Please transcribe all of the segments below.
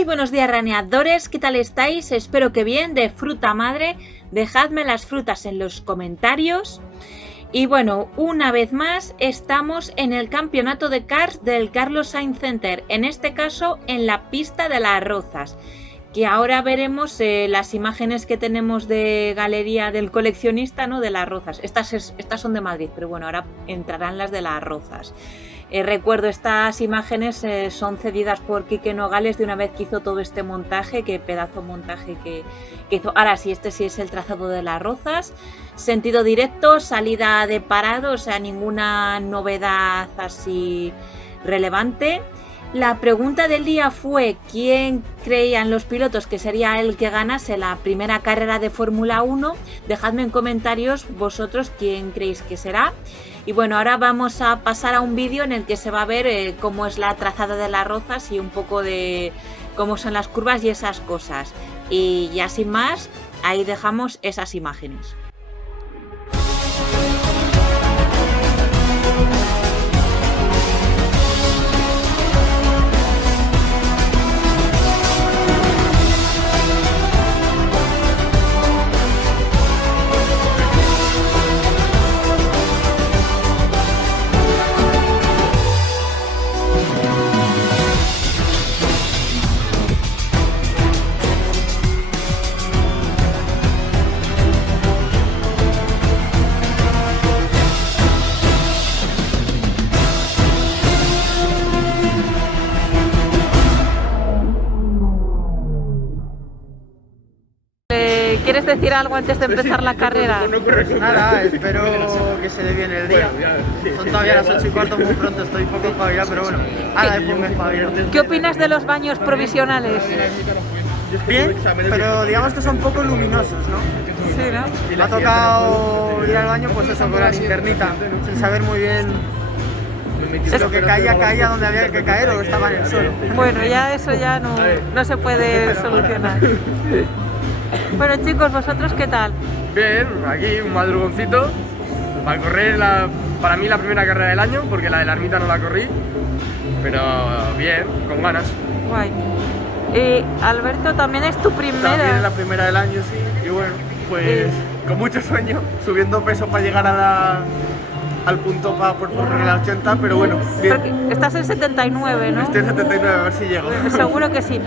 Muy buenos días, raneadores, ¿qué tal estáis? Espero que bien, de fruta madre. Dejadme las frutas en los comentarios. Y bueno, una vez más estamos en el campeonato de karts del Carlos Sainz Center, en este caso en la pista de las Rozas, que ahora veremos las imágenes que tenemos de galería del coleccionista, ¿no? De las Rozas. Estas son de Madrid, pero bueno, ahora entrarán las de las Rozas. Recuerdo, estas imágenes son cedidas por Quique Nogales de una vez que hizo todo este montaje, qué pedazo montaje que hizo. Ahora sí, este sí es el trazado de las Rozas, sentido directo, salida de parado, o sea, ninguna novedad así relevante. La pregunta del día fue ¿quién creían los pilotos que sería el que ganase la primera carrera de Fórmula 1? Dejadme en comentarios vosotros quién creéis que será. Y bueno, ahora vamos a pasar a un vídeo en el que se va a ver cómo es la trazada de las Rozas y un poco de cómo son las curvas y esas cosas. Y ya sin más, ahí dejamos esas imágenes. ¿Quieres decir algo antes de empezar la carrera? Nada, espero que se dé bien el día. Son todavía las 8:15, muy pronto, estoy un poco espabilado, pero bueno, ahora después me espabilo. ¿Qué opinas de los baños provisionales? Bien, pero digamos que son poco luminosos, ¿no? Sí, ¿no? Me ha tocado ir al baño, pues eso, con la linternita, sin saber muy bien si lo que caía donde había que caer o estaba en el suelo. Bueno, ya eso ya no se puede solucionar. Bueno, chicos, ¿vosotros qué tal? Bien, aquí un madrugoncito para correr para mí la primera carrera del año, porque la de la ermita no la corrí, pero bien, con ganas. Guay. Y Alberto, también es tu primera. También es la primera del año, sí, y bueno, pues con mucho sueño, subiendo peso para llegar al punto para por correr a 80, pero bueno, bien. Porque estás en 79, ¿no? Estoy en 79, a ver si llego. Seguro que sí.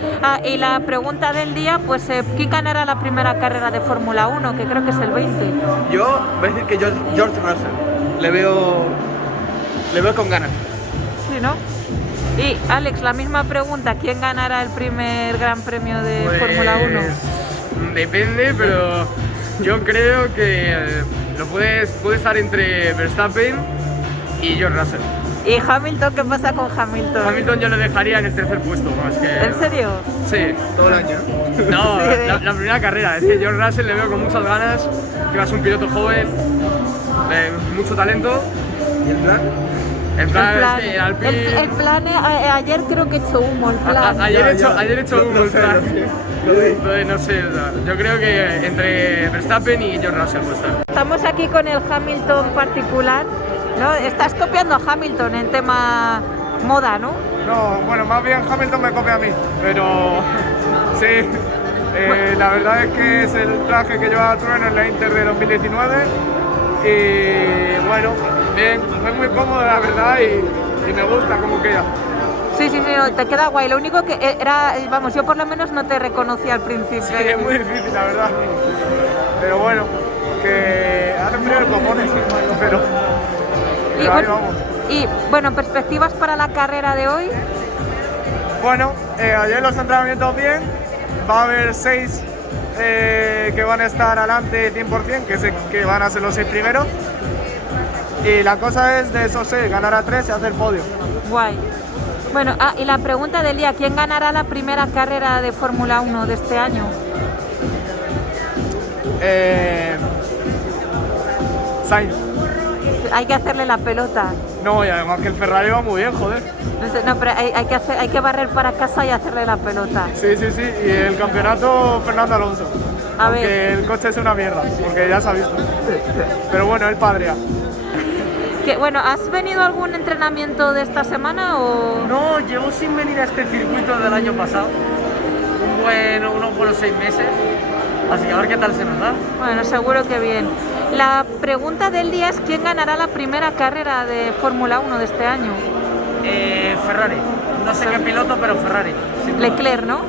Y la pregunta del día, pues, ¿quién ganará la primera carrera de Fórmula 1? Que creo que es el 20. Yo voy a decir que George Russell, le veo con ganas. Sí, ¿no? Y Alex, la misma pregunta, ¿quién ganará el primer Gran Premio de Fórmula 1? Depende, pero yo creo que puede estar entre Verstappen y George Russell. ¿Y Hamilton? ¿Qué pasa con Hamilton? Hamilton yo lo dejaría en el tercer puesto, más que... ¿En serio? Sí. Todo el año. No, Sí. la primera carrera, es que George Russell le veo con muchas ganas, que va a ser un piloto joven, de mucho talento. ¿Y el plan? El plan es que Alpine... El plan, ayer creo que echó humo el plan. Ayer he hecho humo el plan. Lo vi. Entonces no sé, yo creo que entre Verstappen y George Russell puede estar. Estamos aquí con el Hamilton particular, ¿no? Estás copiando a Hamilton en tema moda, ¿no? No, bueno, más bien Hamilton me copia a mí, pero sí, la verdad es que es el traje que llevaba Trueno en la Inter de 2019 y bueno, bien, es muy cómodo la verdad y me gusta cómo queda. Sí, no, te queda guay. Lo único que era, vamos, yo por lo menos no te reconocí al principio. Sí, es muy difícil la verdad, pero bueno, que hace frío el cojones, pero ahí vamos. Y bueno, perspectivas para la carrera de hoy. Bueno, ayer los entrenamientos bien, va a haber 6 que van a estar adelante 100%, que van a ser los 6 primeros. Y la cosa es de esos 6, ganar a 3 y hacer podio. Guay. Bueno, y la pregunta del día, ¿quién ganará la primera carrera de Fórmula 1 de este año? Sainz. Hay que hacerle la pelota. No, y además que el Ferrari va muy bien, joder. No, pero hay que barrer para casa y hacerle la pelota. Sí, y el campeonato Fernando Alonso. A Aunque ver. el coche es una mierda, porque ya se ha visto. Pero bueno, él padrea. Bueno, ¿has venido a algún entrenamiento de esta semana o...? No, llevo sin venir a este circuito del año pasado unos buenos 6 meses, así que a ver qué tal se nos da. Bueno, seguro que bien. La pregunta del día es ¿quién ganará la primera carrera de Fórmula 1 de este año? Ferrari, no sé qué piloto, pero Ferrari. Leclerc, ¿no?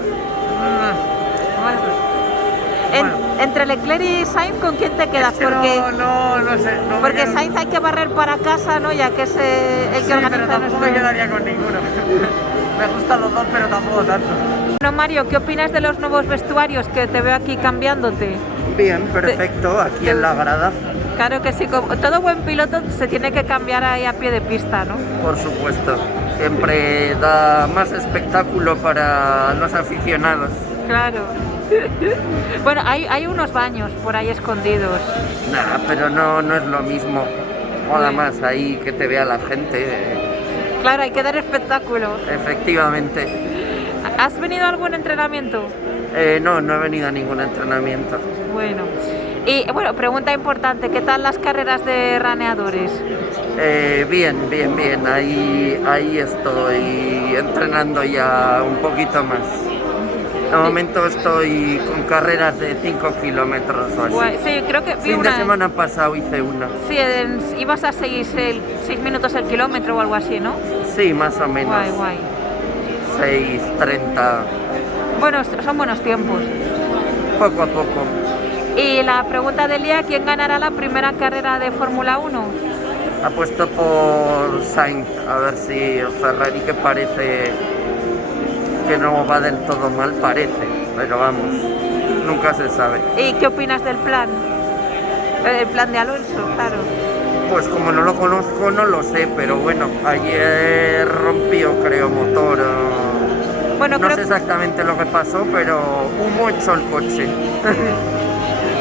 Entre Leclerc y Sainz, ¿con quién te quedas? Es que porque no sé. No porque Sainz hay que barrer para casa, ¿no? Ya que es el que organiza. Pero tampoco me quedaría con ninguno. Me gustan los dos, pero tampoco tanto. Bueno, Mario, ¿qué opinas de los nuevos vestuarios que te veo aquí cambiándote? Bien, perfecto, aquí en la grada. Claro que sí, como todo buen piloto se tiene que cambiar ahí a pie de pista, ¿no? Por supuesto, siempre da más espectáculo para los aficionados. Claro. Bueno, hay unos baños por ahí escondidos. Nada, pero no es lo mismo. Mola más ahí que te vea la gente. Claro, hay que dar espectáculo. Efectivamente. ¿Has venido a algún entrenamiento? No he venido a ningún entrenamiento. Bueno. Y bueno, pregunta importante, ¿qué tal las carreras de raneadores? Bien. Ahí estoy entrenando ya un poquito más. De momento estoy con carreras de 5 kilómetros o así. Sí, creo que vi Fin de semana pasado hice una. Sí, ibas a seguir 6 minutos el kilómetro o algo así, ¿no? Sí, más o menos. Guay. 6:30. Bueno, son buenos tiempos. Poco a poco. Y la pregunta del día, ¿quién ganará la primera carrera de Fórmula 1? Apuesto por Sainz, a ver si el Ferrari, que parece que no va del todo mal, parece, pero vamos, nunca se sabe. ¿Y qué opinas del plan? El plan de Alonso, claro. Pues como no lo conozco, no lo sé, pero bueno, ayer rompió, creo, motor. Bueno, no sé exactamente lo que pasó, pero mucho el coche.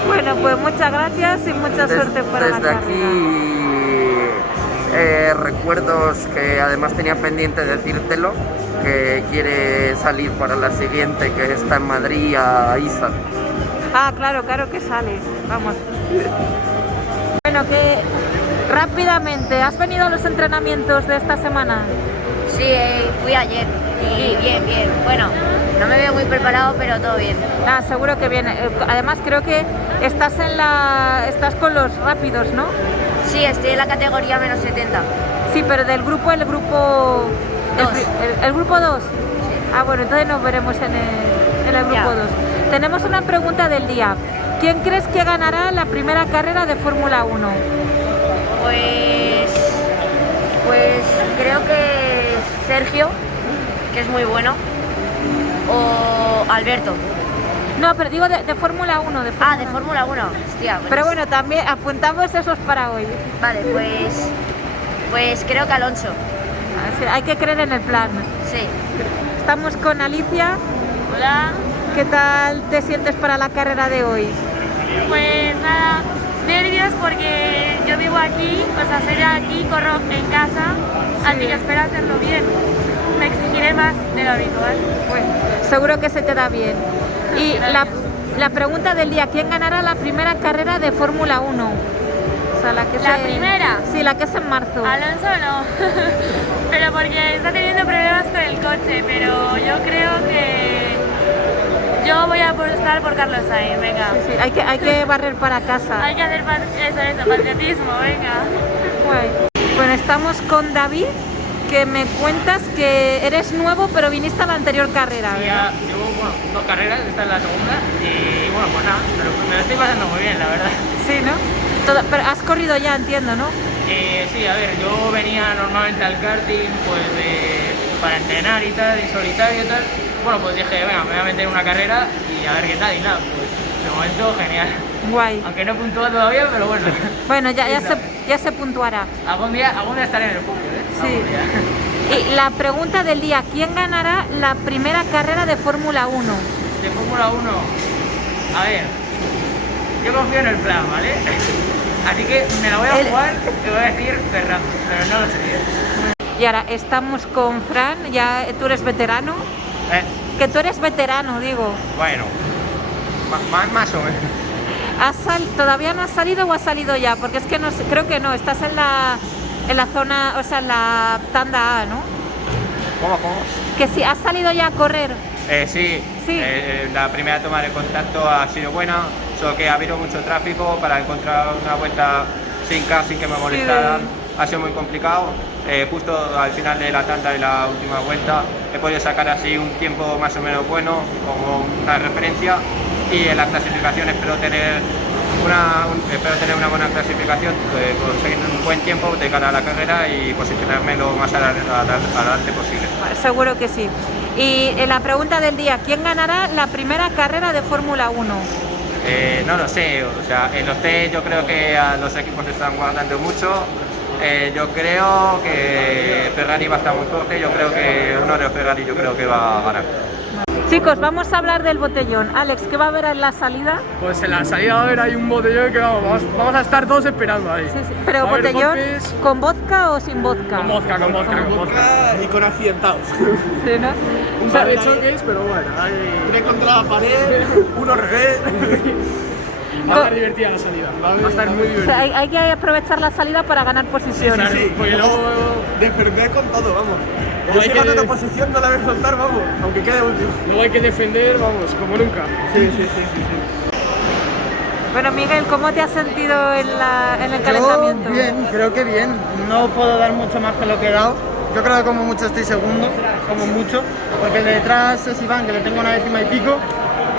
Bueno, pues muchas gracias y mucha suerte para la carrera. Desde aquí, recuerdos que además tenía pendiente decírtelo, que quiere salir para la siguiente, que está en Madrid, a Isa. Ah, claro que sale, vamos. Bueno, que rápidamente, ¿has venido a los entrenamientos de esta semana? Sí, fui ayer y bien. Bueno, no me veo muy preparado, pero todo bien. Ah, seguro que bien. Además creo que estás con los rápidos, ¿no? Sí, estoy en la categoría menos 70. Sí, pero del grupo, el grupo 2. El grupo 2. Sí. Ah, bueno, entonces nos veremos en el grupo 2. Tenemos una pregunta del día. ¿Quién crees que ganará la primera carrera de Fórmula 1? Pues creo que Sergio, que es muy bueno, o Alberto. No, pero digo de Fórmula 1. De Fórmula 1. Hostia, pues. Pero bueno, también apuntamos esos para hoy. Vale, pues creo que Alonso. Sí, hay que creer en el plan. Sí. Estamos con Alicia. Hola. ¿Qué tal te sientes para la carrera de hoy? Pues nada, nervios porque yo vivo aquí, o sea, soy de aquí, corro en casa, así que espero hacerlo bien. Me exigiré más de lo habitual. Bueno, seguro que se te da bien. Y la pregunta del día, ¿quién ganará la primera carrera de Fórmula 1? O sea, ¿La primera? Sí, la que es en marzo. Alonso no, pero porque está teniendo problemas con el coche, pero yo creo que yo voy a apostar por Carlos Sainz, venga. Sí, hay que barrer para casa. Hay que hacer eso, patriotismo, venga. Guay. Bueno, estamos con David, que me cuentas que eres nuevo, pero viniste a la anterior carrera. Sí, ya llevo 2 carreras, esta es la segunda, y bueno, pues nada, me lo estoy pasando muy bien, la verdad. Sí, ¿no? Pero has corrido ya, entiendo, ¿no? Sí, a ver, yo venía normalmente al karting pues para entrenar y tal, y solitario y tal. Bueno, pues dije, venga, me voy a meter en una carrera y a ver qué tal, y nada, pues de momento genial. Guay. Aunque no he puntuado todavía, pero bueno. Bueno, ya se puntuará. Algún día estaré en el podio, ¿eh? Sí. Y la pregunta del día, ¿quién ganará la primera carrera de Fórmula 1? De Fórmula 1, a ver, yo confío en el plan, ¿vale? Así que me la voy a jugar y voy a decir Ferrari, pero no lo sé bien. Y ahora estamos con Fran, ya tú eres veterano. Que tú eres veterano, digo. Bueno, más o menos. ¿Todavía no has salido o has salido ya? Porque es que no sé, creo que no, estás en la zona, o sea, en la tanda A, ¿no? ¿Cómo? Que si has salido ya a correr. Sí, Sí. La primera toma de contacto ha sido buena, solo que ha habido mucho tráfico para encontrar una vuelta sin que me molestaran. Ha sido muy complicado. Justo al final de la tanda de la última vuelta he podido sacar así un tiempo más o menos bueno como una referencia, y en la clasificación espero tener una buena clasificación, conseguir un buen tiempo de cara a la carrera y posicionarme lo más adelante posible. Seguro que sí. Y la pregunta del día, ¿quién ganará la primera carrera de Fórmula 1? No lo sé, o sea, en los test yo creo que a los equipos están guardando mucho. Yo creo que Ferrari va a estar muy fuerte, yo creo que uno de los Ferrari va a ganar. Chicos, vamos a hablar del botellón. Alex, ¿qué va a haber en la salida? Pues en la salida va a haber ahí un botellón que vamos a estar todos esperando ahí. Sí, sí. ¿Pero botellón con vodka o sin vodka? Con vodka. Y con accidentados. Sí, ¿no? Un par de choques, pero bueno, hay... 3 contra la pared, uno revés. Va a estar divertida la salida, va a estar muy O divertida. sea, hay que aprovechar la salida para ganar posiciones. Sí, porque luego... Defender con todo, vamos. Luego hay Si que ganando posición no la voy a soltar, vamos, aunque quede último. Luego hay que defender, vamos, como nunca. Sí. Bueno, Miguel, ¿cómo te has sentido en el calentamiento? Yo bien, creo que bien. No puedo dar mucho más que lo que he dado. Yo creo que como mucho estoy segundo, como mucho, porque el de detrás es Iván, que le tengo una décima y pico,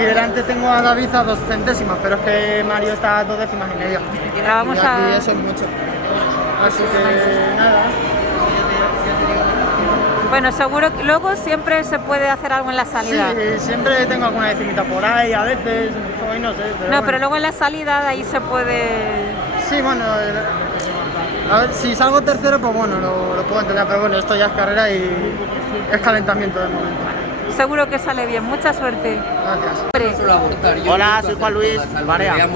y delante tengo a David a 2 centésimas, pero es que Mario está a 2 décimas y media. Vamos y a... eso es mucho. Así que nada. Bueno, seguro que luego siempre se puede hacer algo en la salida. Sí, siempre tengo alguna decimita por ahí, a veces, hoy no sé. Pero No, bueno. pero luego en la salida de ahí se puede... Sí, bueno, a ver, si salgo tercero, pues bueno, lo puedo entender, pero bueno, esto ya es carrera y es calentamiento de momento. Seguro que sale bien, mucha suerte. Gracias. Hola, soy Juan Luis Barea.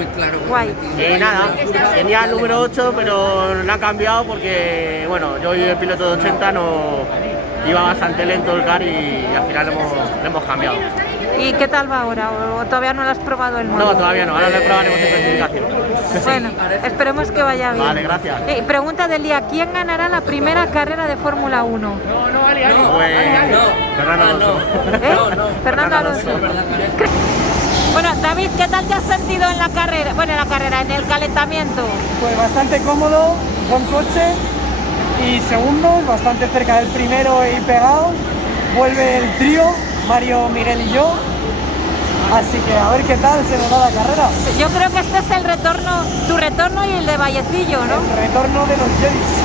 Guay. Nada, tenía el número 8, pero lo han cambiado porque, bueno, yo el piloto de 80 no iba bastante lento el car y al final lo hemos cambiado. ¿Y qué tal va ahora? ¿O todavía no lo has probado el nuevo? No, todavía no, ahora lo probaremos en clasificación. Bueno, esperemos que vaya bien. Vale, gracias. Pregunta del día, ¿quién ganará la primera carrera de Fórmula 1? Pues Fernando Alonso. Fernando Alonso. Bueno, David, ¿qué tal te has sentido en la carrera? Bueno, en el calentamiento. Pues bastante cómodo, buen coche y segundo, bastante cerca del primero y pegado. Vuelve el trío, Mario, Miguel y yo. Así que a ver qué tal se nos da la carrera. Yo creo que este es el retorno, tu retorno y el de Vallecillo, ¿no? El retorno de los Jedis.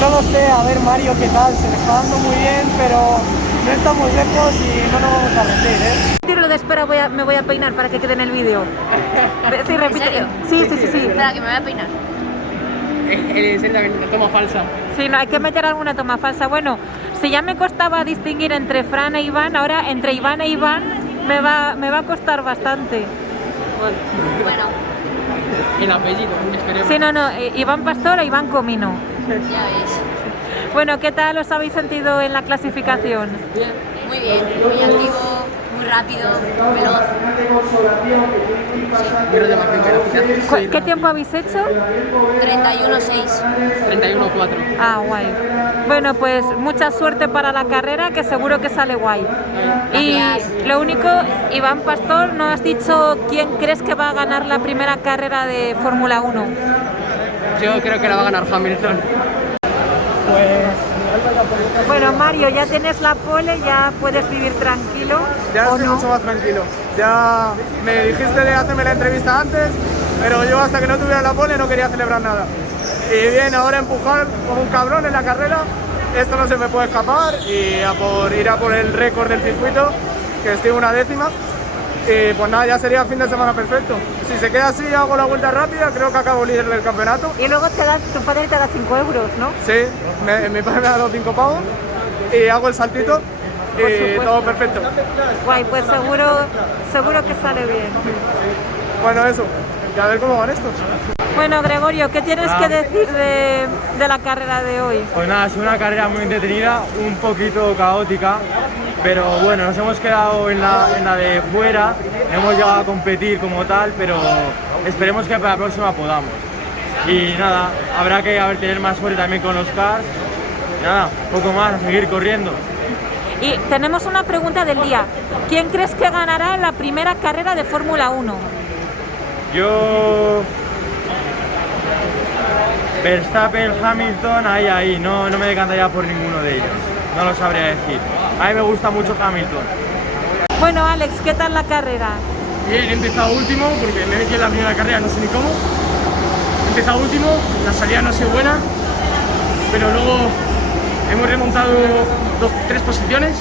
No lo sé, a ver Mario qué tal, se le está dando muy bien, pero no estamos lejos y no nos vamos a rendir, ¿eh? Tiro de espera, me voy a peinar para que quede en el vídeo. Sí, repite. ¿En serio? Sí. Espera, que me voy a peinar. En serio, también toma falsa. Sí, no, hay que meter alguna toma falsa. Bueno, si ya me costaba distinguir entre Fran e Iván, ahora entre Iván e Iván me va a costar bastante. Bueno, El apellido, esperemos. Sí, no, Iván Pastor e Iván Comino. ya ves. Bueno, ¿qué tal os habéis sentido en la clasificación? Muy bien, muy activo, muy rápido, veloz. ¿Qué tiempo habéis hecho? 31-6. 31-4. Ah, guay. Bueno, pues mucha suerte para la carrera, que seguro que sale guay. Y lo único, Iván Pastor, ¿no has dicho quién crees que va a ganar la primera carrera de Fórmula 1? Yo creo que la va a ganar Hamilton. Bueno, Mario, ya tienes la pole, ya puedes vivir tranquilo. Ya ¿o estoy no? mucho más tranquilo. Ya me dijiste de hacerme la entrevista antes, pero yo hasta que no tuviera la pole no quería celebrar nada. Y bien, ahora empujar como un cabrón en la carrera, esto no se me puede escapar y ir a por el récord del circuito, que estoy una décima. Y pues nada, ya sería fin de semana perfecto. Si se queda así, hago la vuelta rápida, creo que acabo líder del campeonato. Y luego tu padre te da 5 euros, ¿no? Sí, mi padre me ha dado 5 pavos y hago el saltito y supuesto. todo perfecto. Guay, pues seguro que sale bien. Bueno, eso, y a ver cómo van estos. Bueno, Gregorio, ¿qué tienes que decir de la carrera de hoy? Pues nada, ha sido una carrera muy entretenida, un poquito caótica, pero bueno, nos hemos quedado en la de fuera, no hemos llegado a competir como tal, pero esperemos que para la próxima podamos. Y nada, habrá que tener más suerte también con los cars. Nada, poco más, a seguir corriendo. Y tenemos una pregunta del día. ¿Quién crees que ganará la primera carrera de Fórmula 1? Yo... Verstappen, Hamilton, ahí, no me decantaría por ninguno de ellos, no lo sabría decir. A mí me gusta mucho Hamilton. Bueno, Alex, ¿qué tal la carrera? Bien, he empezado último porque me metí en la primera carrera, no sé ni cómo. He empezado último, la salida no ha sido buena, pero luego hemos remontado 3 posiciones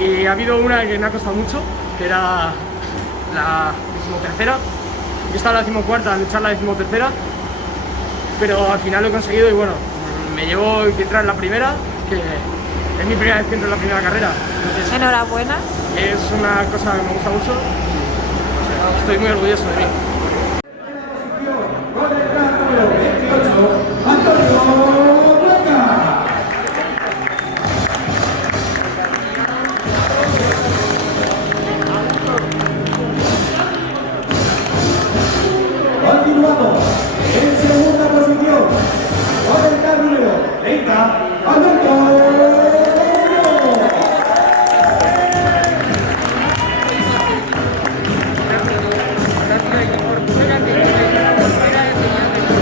y ha habido una que me ha costado mucho, que era la 13ª. Yo estaba en la 14ª, a luchar la 13ª, pero al final lo he conseguido y bueno, me llevo a entrar en la primera, que es mi primera vez que entro en la primera carrera. Entonces, enhorabuena. Es una cosa que me gusta mucho, estoy muy orgulloso de mí. Continuamos en segunda posición con el carro número 30, Alberto.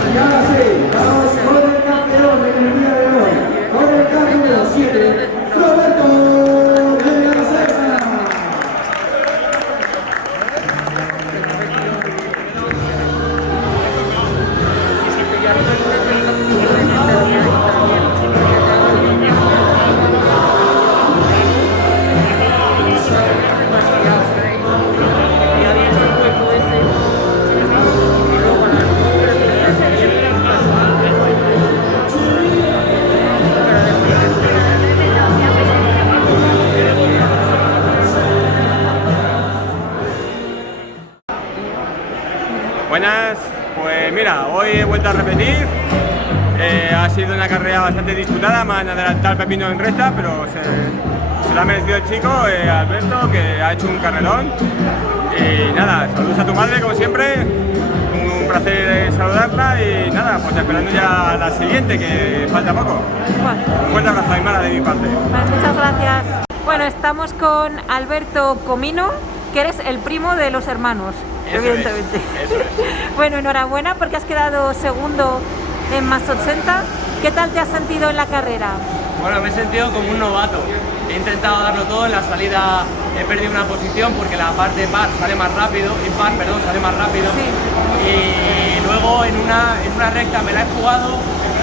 Y ahora sí, vamos con el campeón en el día de hoy, con el carro número 7, Roberto de la Serna. Buenas, pues mira, hoy he vuelto a repetir. Ha sido una carrera bastante disputada, me han adelantado el pepino en recta, pero se lo ha merecido el chico, Alberto, que ha hecho un carrerón. Y nada, saludos a tu madre como siempre, un placer saludarla y nada, pues esperando ya la siguiente, que falta poco. Un fuerte abrazo, Aymara, de mi parte. Muchas gracias. Bueno, estamos con Alberto Comino, que eres el primo de los hermanos. Eso evidentemente. Es, eso es. Bueno, enhorabuena porque has quedado segundo en más 80. ¿Qué tal te has sentido en la carrera? Bueno, me he sentido como un novato. He intentado darlo todo, en la salida he perdido una posición porque la parte par sale más rápido, sale más rápido. Sí. Y luego en una recta me la he jugado,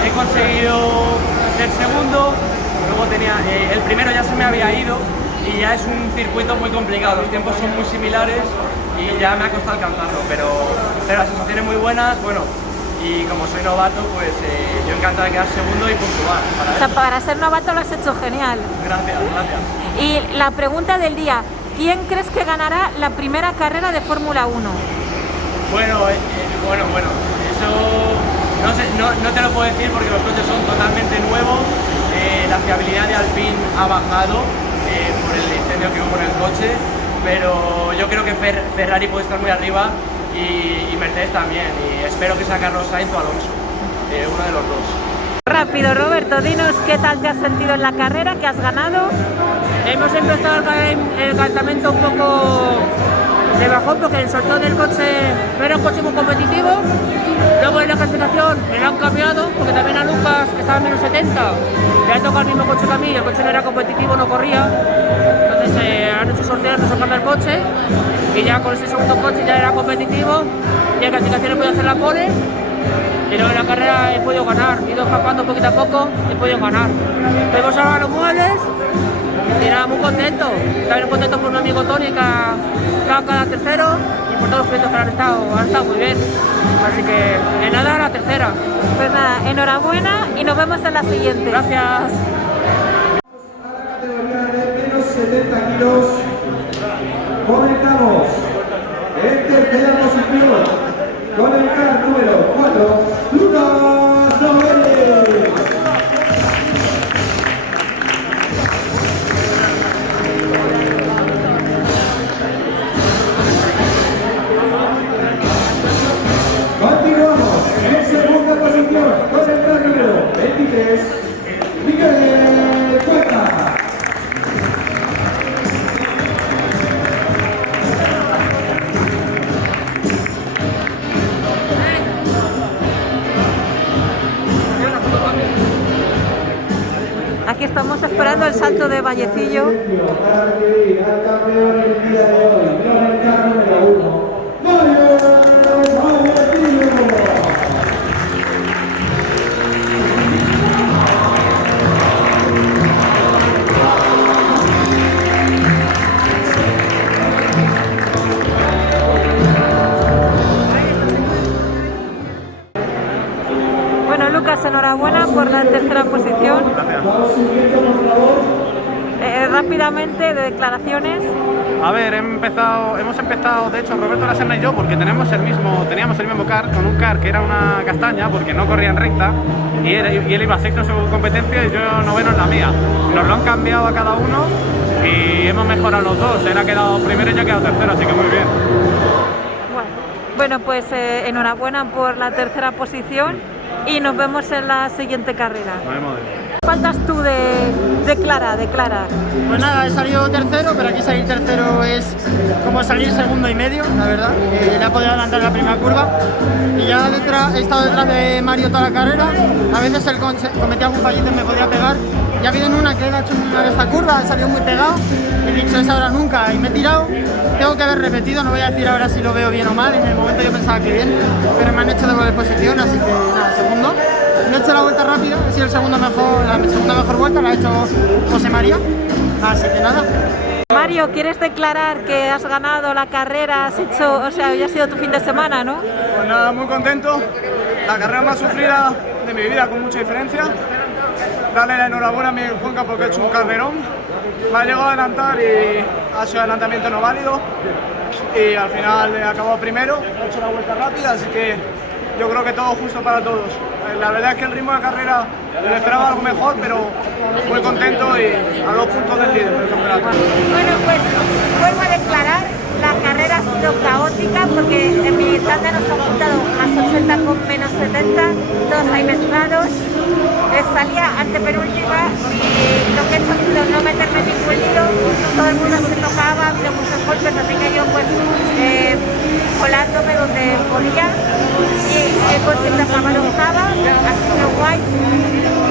he conseguido ser segundo, luego tenía, el primero ya se me había ido y ya es un circuito muy complicado, los tiempos son muy similares y ya me ha costado alcanzarlo, pero las sensaciones muy buenas, bueno. Y como soy novato, pues yo encantado de quedar segundo y puntuar. O sea, para ser novato lo has hecho genial. Gracias, gracias. Y la pregunta del día, ¿quién crees que ganará la primera carrera de Fórmula 1? Bueno, eso no sé, no te lo puedo decir porque los coches son totalmente nuevos, la fiabilidad de Alpine ha bajado por el incendio que hubo con el coche, pero yo creo que Ferrari puede estar muy arriba y Mercedes también, y espero que sea Carlos Sainz o Alonso, uno de los dos. Rápido, Roberto, dinos qué tal te has sentido en la carrera, que has ganado. Hemos empezado el calentamiento un poco de bajón porque el sorteo del coche no era un coche muy competitivo. Luego en la clasificación me lo han cambiado porque también a Lucas, que estaba en menos 70, le ha tocado el mismo coche que a mí, el coche no era competitivo, no corría. Entonces han hecho sorteos, nos han cambiado el coche y ya con ese segundo coche ya era competitivo y en clasificación he podido hacer la pole. Y luego en la carrera he podido ganar, he ido escapando poquito a poco, he podido ganar. Hemos salvado los muebles y nada, muy contento. También contento por mi amigo Tony que ha quedado tercero y por todos los proyectos que han estado muy bien. Así que nada, la tercera. Pues nada, enhorabuena y nos vemos en la siguiente. Gracias. A la categoría de menos 70 kilos, comenzamos en tercera posición con el car número 4, Lucas Nogueres. Continuamos en segunda posición con el car número 23, Miguel Cuenca. aquí estamos esperando el salto de Vallecillo. Bueno, Lucas, enhorabuena por la tercera posición. Rápidamente, de declaraciones. A ver, hemos empezado, de hecho, Roberto Laserna y yo, porque teníamos el mismo car, con un car que era una castaña, porque no corría en recta, y él iba sexto en su competencia y yo noveno en la mía. Nos lo han cambiado a cada uno y hemos mejorado los dos. Él ha quedado primero y yo he quedado tercero, así que muy bien. Bueno, pues enhorabuena por la tercera posición y nos vemos en la siguiente carrera. Nos vemos. ¿Faltas tú de Clara? Pues nada, he salido tercero, pero aquí salir tercero es como salir segundo y medio, la verdad. Le ha podido adelantar la primera curva y ya he estado detrás de Mario toda la carrera. A veces él cometía algún fallito y me podía pegar. Ya ha habido en una que él ha hecho una de esta curva, ha salido muy pegado. He dicho es ahora nunca y me he tirado. Tengo que haber repetido, no voy a decir ahora si lo veo bien o mal. En el momento yo pensaba que bien, pero me han hecho de posición, así que nada, segundo. No he hecho la vuelta rápida, ha sido la segunda mejor vuelta, la ha hecho José María, así que nada. Mario, ¿quieres declarar que has ganado la carrera? Has hecho, o sea, hoy ha sido tu fin de semana, ¿no? Pues nada, muy contento. La carrera más sufrida de mi vida, con mucha diferencia. Darle la enhorabuena a mi Juanca porque ha hecho un carrerón. Me ha llegado a adelantar y ha sido adelantamiento no válido. Y al final he acabado primero, he hecho la vuelta rápida, así que yo creo que todo justo para todos. La verdad es que el ritmo de la carrera me esperaba algo mejor, pero muy contento y a 2 puntos del líder del campeonato. Bueno, pues vuelvo a declarar, la carrera ha sido caótica porque en mi tanda nos ha juntado más 80 con menos 70, todos ahí mezclados. Salía antepenúltima y lo que he hecho ha sido no meterme en ningún lío, todo el mundo se tocaba, ha habido muchos golpes, así que yo pues colándome donde podía y he conseguido acabar octava, ha sido guay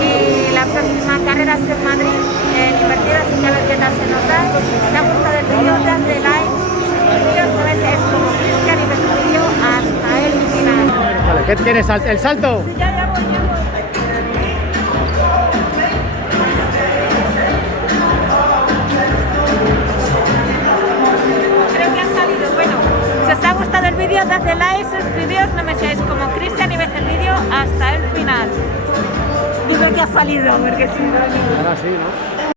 y la próxima carrera es en Madrid, en Invertir, así que a ver qué tal se nos da. ¿Te ha gustado el vídeo? Dadle like, suscribiros, es como Cristian y ves el vídeo hasta el final. Vale, ¿qué tienes? ¿El salto? Sí, ya voy. Si os ha gustado el vídeo, dadle like, suscribíos, no me seáis como Cristian y ved el vídeo hasta el final. Dime que ha salido, porque si no... Ahora sí, ¿no?